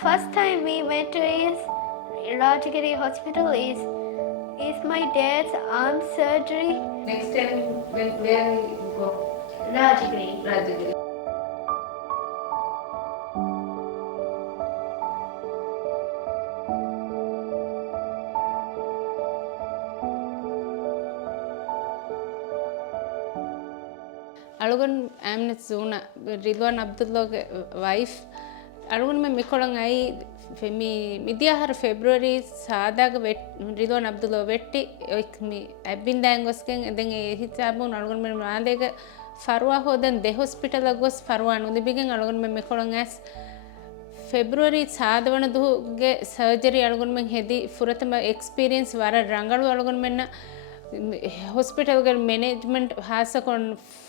first time we went to is Rajagiri hospital is my dad's arm surgery. Next time, where you go? Rajagiri. Rajagiri. අලුගන් ඇම්නෙත් සූන රිදවාන් අබ්දුල්ලෝගේ wife අලුගන් මේ මිකොළන් අයි ෆෙමි මිදියාහර ෆෙබ්‍රුවරි සාදාග රිදවාන් අබ්දුල්ලෝ වෙට්ටි එක් මි ඇබ්බින් දැන් ගොස්කෙන් එදෙන් ඒ හිතාබුන් අලුගන් මේ මාදේක ෆරුවා හොදන් දෙ හොස්පිටල් ගොස් ෆරුවා නුදිබිගෙන් අලුගන් මේ මිකොළන් ඇස් ෆෙබ්‍රුවරි සාදවන දුගේ සර්ජරි අලුගන් මෙන් හෙදි ෆුරතම එක්ස්පීරියන්ස් වර රංගලු අලුගන් මෙන්න hospital management has a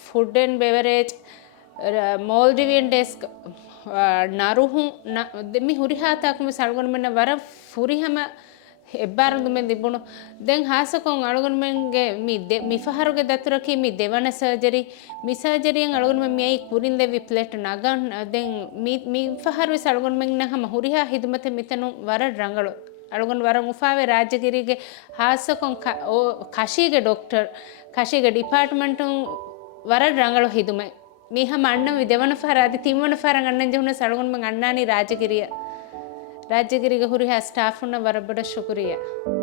food and beverage Maldivian desk naruhu demi hurihata kum salgon men vara furihama ebbarundu men dibunu den hasakon algon menge mi faharuge daturaki mi devana surgery mi surgery en algon men mi kurin devi plate nagan den mi faharu salgon men na hama huriha hidumate mitanu vara rangalu අලුගන් වරන් උපාවේ රාජගිරිගේ හාසකොන් කශීගේ doctor කශීගේ ඩිපාර්ට්මන්ටුන් වර රංගල හිදුමයි මීහම අන්න විදවන ෆරාදි තිම්වන ෆරන් අන්නන් ජුන සලුගන් මං අන්නානි රාජගිරිය රාජගිරිගේ හුරි හා ස්ටාෆ් උන්න වරබඩ ශුක්‍රියා